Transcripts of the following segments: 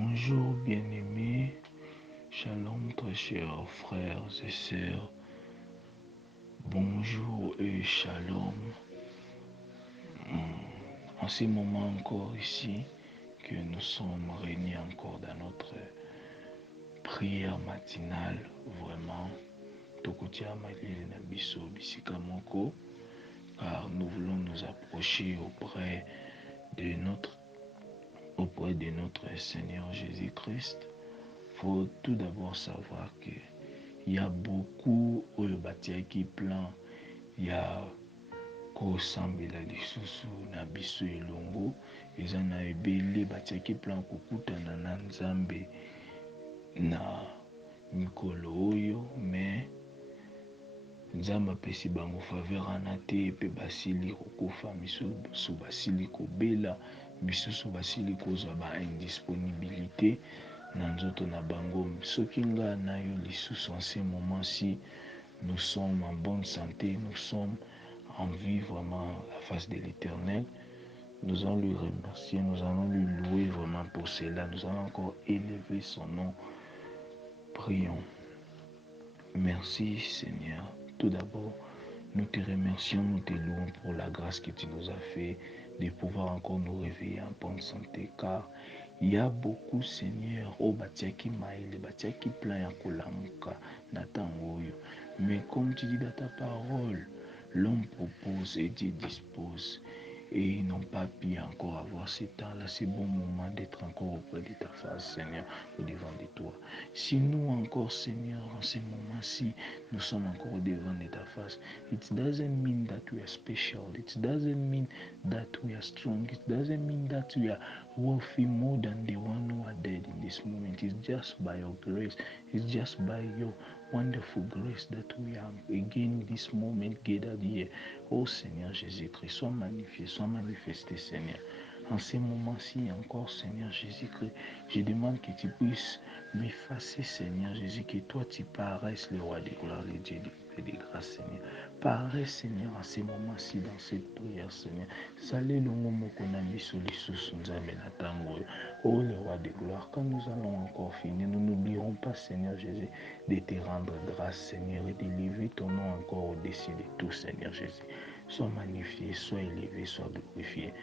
Bonjour bien-aimés, shalom très chers frères et sœurs, bonjour et shalom. En ce moment encore ici, que nous sommes réunis encore dans notre prière matinale, vraiment, Tokotia Malili Nabiso Bisikamoko, car nous voulons nous approcher auprès de notre Seigneur Jésus-Christ. Il faut tout d'abord savoir qu'il y a beaucoup de qui plan, il y a kosambela lisusu na biso elongo eza na ebele batiaki plan kokutana na Nzambe na mikolo oyo, mais Nzambe apesi bango faveur wana te, pe basili kokufa, misusu basili kobela, misusu basili kozwa ba indisponibilité na nzoto na bango. Soki nga na yo lisusu en ce moment-ci, nous sommes en bonne santé, nous sommes en vie vraiment à la face de l'Éternel. Nous allons lui remercier, nous allons lui louer vraiment pour cela. Nous allons encore élever son nom. Prions. Merci Seigneur. Tout d'abord, nous te remercions, nous te louons pour la grâce que tu nous as fait de pouvoir encore nous réveiller en bonne santé, car il y a beaucoup, Seigneur, au batiaki maïle, batiaki plein ya kolamuka, natangoyo. Mais comme tu dis dans ta parole, l'homme propose et Dieu dispose. Et ils n'ont pas pu encore avoir ce temps-là, ce bon moment d'être encore auprès de ta face, Seigneur, au devant de toi. Si nous encore, Seigneur, en ce moment-ci, nous sommes encore au devant de ta face, it doesn't mean that we are special. It doesn't mean that we are strong. It doesn't mean that we are worthy more than the one who are dead in this moment. It's just by your grace. It's just by your wonderful grace that we are again this moment gathered here. Oh Seigneur Jésus-Christ, sois magnifié, sois manifesté, Seigneur. En ce moment-ci encore, Seigneur Jésus-Christ, je demande que tu puisses m'effacer, Seigneur Jésus, que toi tu paraisses le roi de gloire, le Dieu de paix, de grâce, Seigneur. Paraît, Seigneur, en ce moment-ci dans cette prière, Seigneur. Salé le moment qu'on a mis sur les sous oh le roi de gloire, quand nous allons encore finir, nous n'oublierons pas, Seigneur Jésus, de te rendre grâce, Seigneur, et d'élever ton nom encore au-dessus de tout, Seigneur Jésus. Sois magnifié, sois élevé, sois glorifié.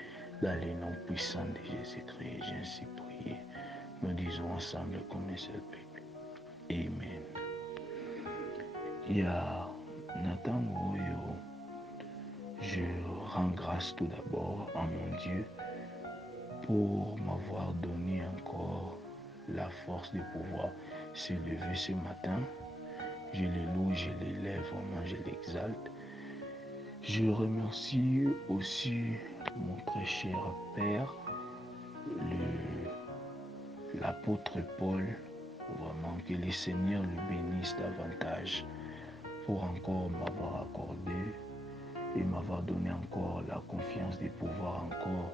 Dans le nom puissant de Jésus-Christ, j'ai ainsi prié. Nous disons ensemble comme un seul peuple. Amen. Ya Nathan Oyo, je rends grâce tout d'abord à mon Dieu pour m'avoir donné encore la force de pouvoir se lever ce matin. Je le loue, je l'élève, vraiment je l'exalte. Je remercie aussi mon très cher Père, l'apôtre Paul, vraiment que le Seigneur le bénisse davantage pour encore m'avoir accordé et m'avoir donné encore la confiance de pouvoir encore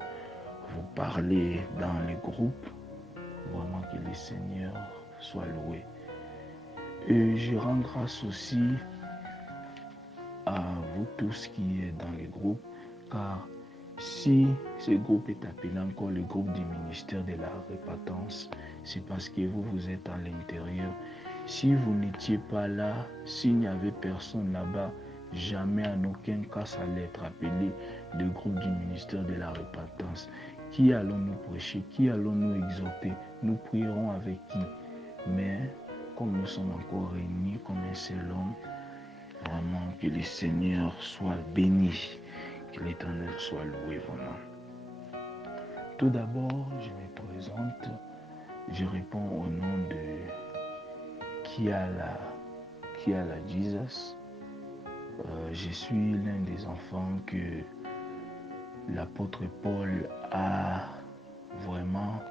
vous parler dans les groupes. Vraiment que le Seigneur soit loué. Et je rends grâce aussi à vous tous qui êtes dans les groupes, car si ce groupe est appelé encore le groupe du ministère de la repentance, c'est parce que vous êtes à l'intérieur. Si vous n'étiez pas là, s'il n'y avait personne là-bas, jamais en aucun cas ça allait être appelé le groupe du ministère de la repentance. Qui allons-nous prêcher? Qui allons-nous exhorter? Nous prierons avec qui? Mais comme nous sommes encore réunis comme un seul homme, vraiment que le Seigneur soit béni, que l'Éternel soit loué vraiment. Tout d'abord, je me présente, je réponds au nom de Kiala Jesus. Je suis l'un des enfants que l'apôtre Paul a vraiment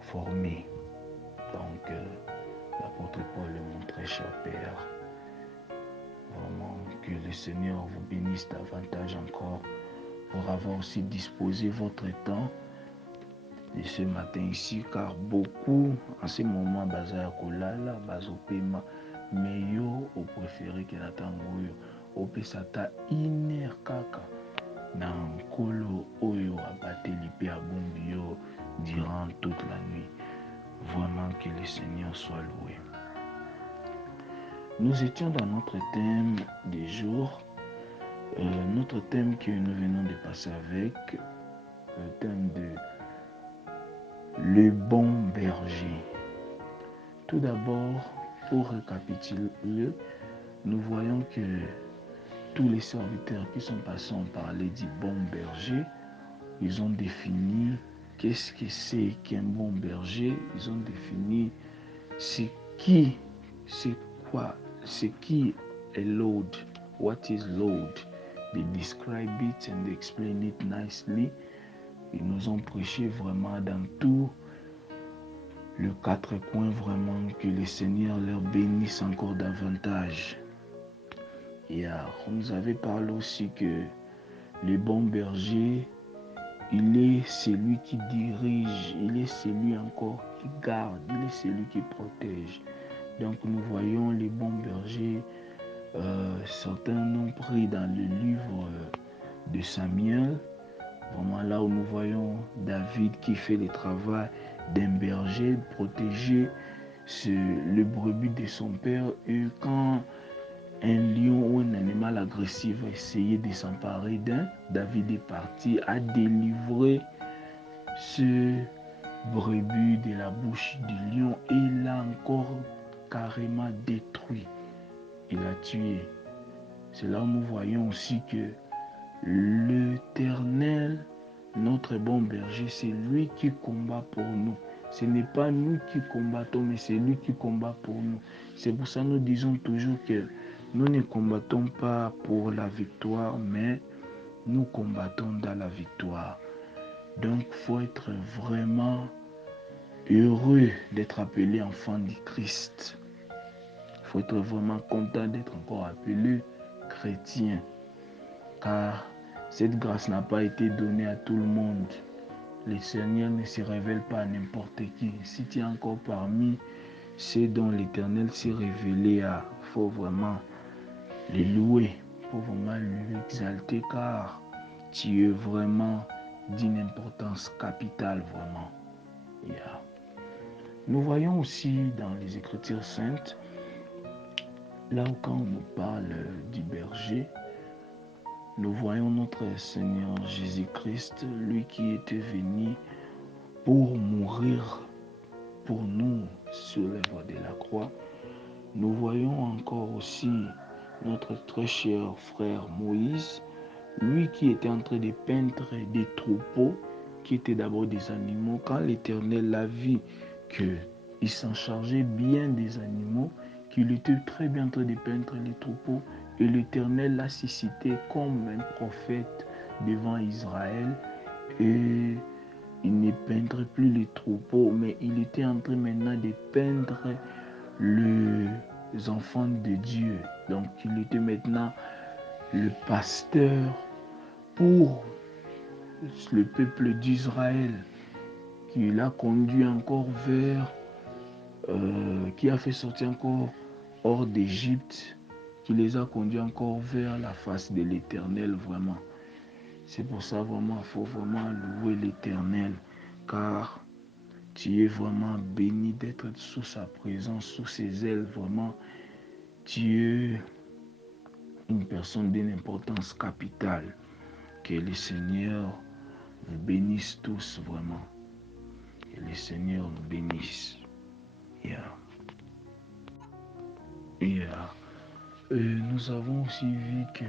formé. Donc, l'apôtre Paul est mon très cher Père. Vraiment, que le Seigneur vous bénisse davantage encore pour avoir aussi disposé votre temps de ce matin ici, car beaucoup en ce moment bazaya kolala bazopema, mais yo au préféré que natango au pesata iner kaka na nkolo oyo abateli pe abombi yo durant toute la nuit. que le Seigneur soit loué. Nous étions dans notre thème des jours, notre thème que nous venons de passer avec, le thème de le bon berger. Tout d'abord, pour récapituler, nous voyons que tous les serviteurs qui sont passés ont parlé du bon berger. Ils ont défini qu'est-ce que c'est qu'un bon berger. Ils ont défini ce qui est load, what is load. They describe it and they explain it nicely. Ils nous ont prêché vraiment dans tout le 4 coins, vraiment que le Seigneur leur bénisse encore davantage. Et on nous avait parlé aussi que le bon berger, il est celui qui dirige, il est celui encore qui garde, il est celui qui protège. Donc nous voyons les bons bergers, certains noms pris dans le livre de Samuel, vraiment là où nous voyons David qui fait le travail d'un berger, protéger le brebis de son père, et quand un lion ou un animal agressif a essayé de s'emparer d'un, David est parti à délivrer ce brebis de la bouche du lion et il l'a encore carrément détruit. Il a tué. C'est là où nous voyons aussi que l'Éternel, notre bon berger, c'est lui qui combat pour nous. Ce n'est pas nous qui combattons, mais c'est lui qui combat pour nous. C'est pour ça que nous disons toujours que nous ne combattons pas pour la victoire, mais nous combattons dans la victoire. Donc, il faut être vraiment heureux d'être appelé enfant du Christ. Il faut être vraiment content d'être encore appelé chrétien. Car cette grâce n'a pas été donnée à tout le monde. Le Seigneur ne se révèle pas à n'importe qui. Si tu es encore parmi ceux dont l'Éternel s'est révélé, il faut vraiment les louer, pour vraiment l'exalter, car tu es vraiment d'une importance capitale, vraiment. Nous voyons aussi dans les Écritures saintes, là où quand on nous parle du berger, nous voyons notre Seigneur Jésus-Christ, lui qui était venu pour mourir pour nous sur l'œuvre de la croix. Nous voyons encore aussi notre très cher frère Moïse, lui qui était en train de peindre des troupeaux, qui étaient d'abord des animaux. Quand l'Éternel l'a vu qu'il s'en chargeait bien des animaux, qu'il était très bien en train de peindre les troupeaux, et l'Éternel l'a suscité comme un prophète devant Israël, et il ne peindrait plus les troupeaux, mais il était en train maintenant de peindre les enfants de Dieu. Donc il était maintenant le pasteur pour le peuple d'Israël, qui l'a conduit encore vers, qui a fait sortir encore hors d'Égypte, qui les a conduits encore vers la face de l'Éternel, vraiment. C'est pour ça, vraiment, il faut vraiment louer l'Éternel, car tu es vraiment béni d'être sous sa présence, sous ses ailes, vraiment. Tu es une personne d'une importance capitale. Que le Seigneur vous bénisse tous, vraiment. Que le Seigneur nous bénisse. Nous avons aussi vu que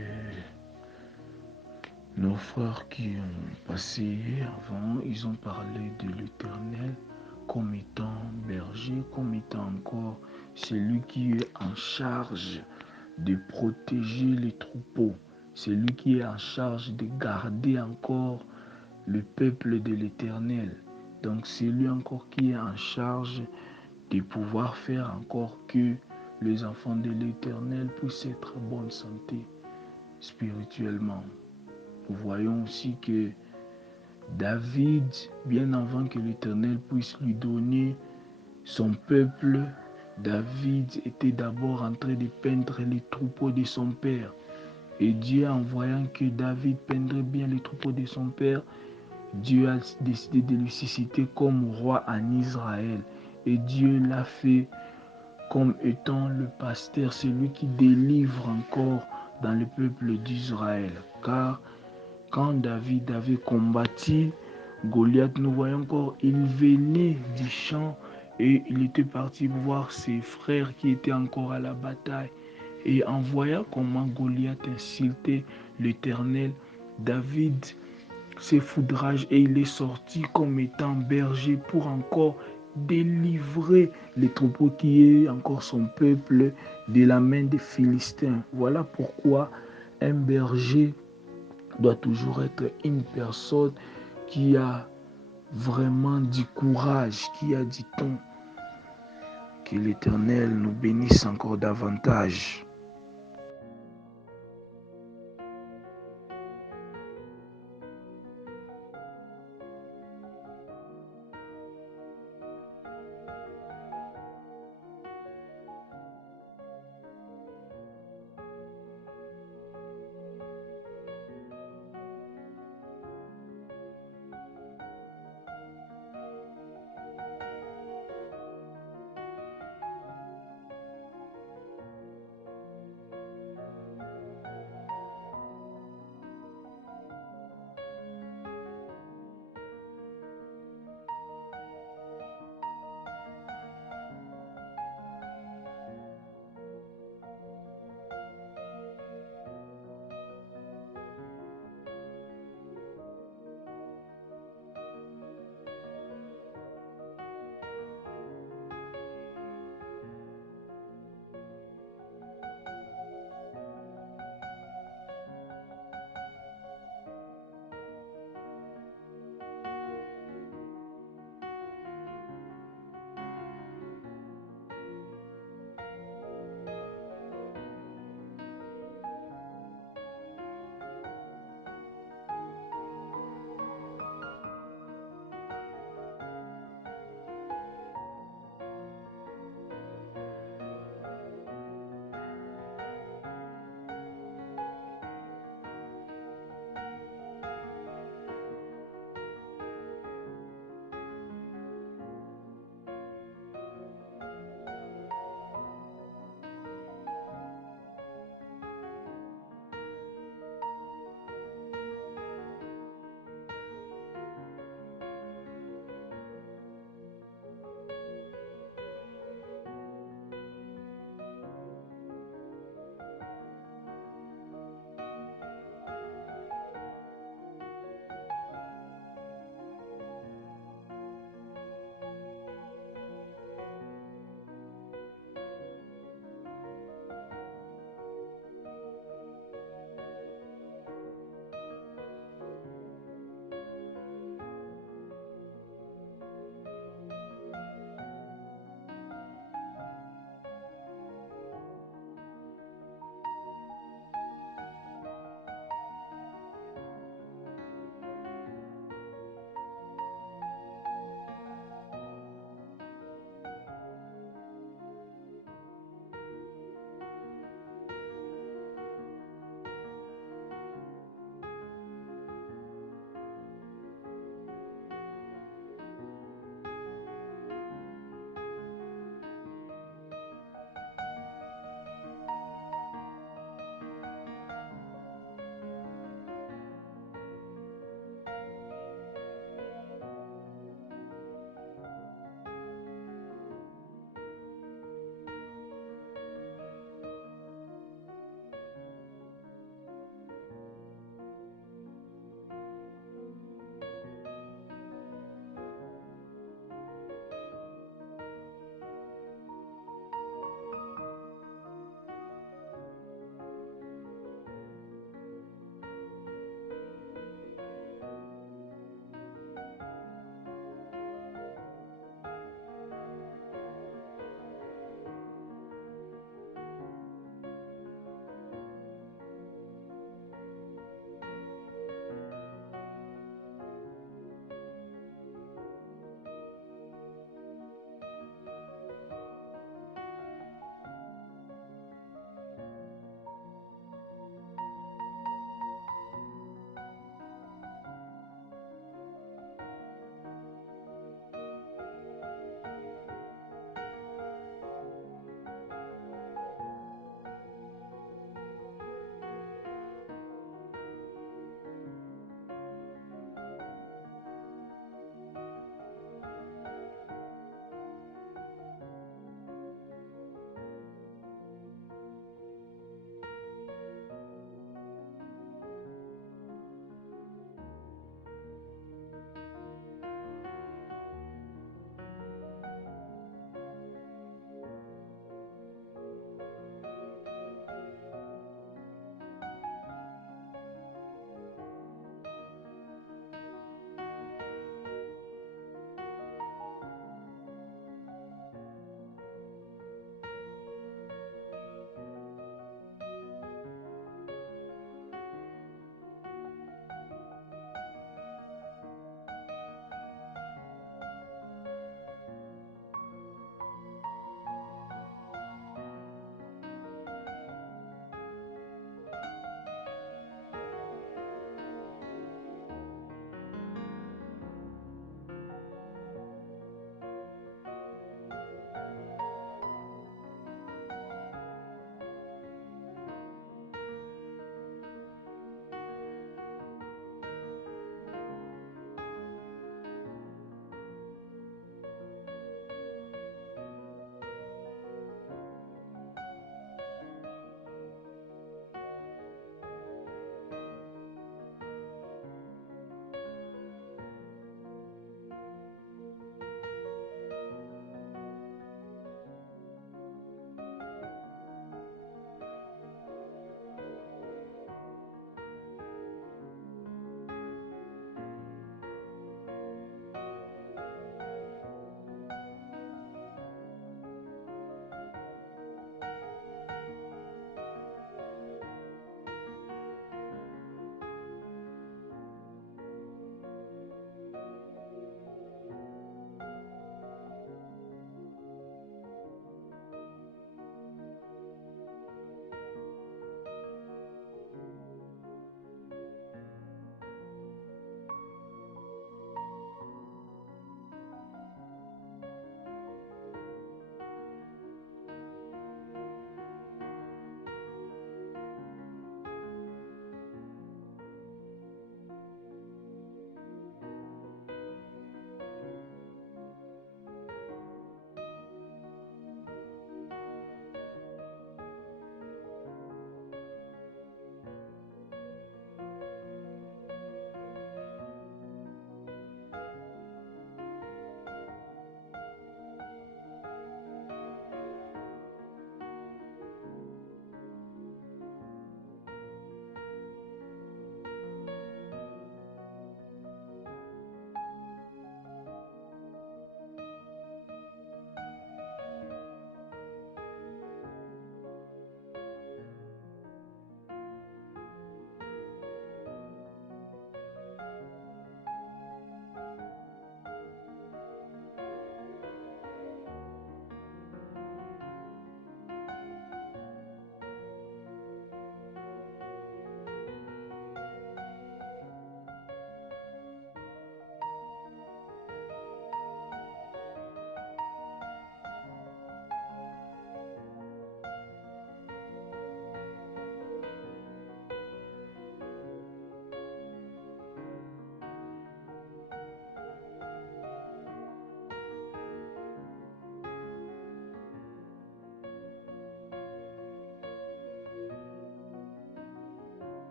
nos frères qui ont passé avant, ils ont parlé de l'Éternel comme étant berger, comme étant encore celui qui est en charge de protéger les troupeaux. C'est lui qui est en charge de garder encore le peuple de l'Éternel. Donc c'est lui encore qui est en charge de pouvoir faire encore que les enfants de l'Éternel puissent être en bonne santé spirituellement. Nous voyons aussi que David, bien avant que l'Éternel puisse lui donner son peuple, David était d'abord en train de peindre les troupeaux de son père. Et Dieu, en voyant que David peindrait bien les troupeaux de son père, Dieu a décidé de le susciter comme roi en Israël. et Dieu l'a fait comme étant le pasteur, celui qui délivre encore dans le peuple d'Israël. Car quand David avait combattu Goliath, nous voyons encore, il venait du champ et il était parti voir ses frères qui étaient encore à la bataille. Et en voyant comment Goliath insultait l'Éternel, David s'effoudrage et il est sorti comme étant berger pour encore délivrer les troupeaux qui est encore son peuple de la main des Philistins. Voilà pourquoi un berger doit toujours être une personne qui a vraiment du courage, qui a du temps. Que l'Éternel nous bénisse encore davantage.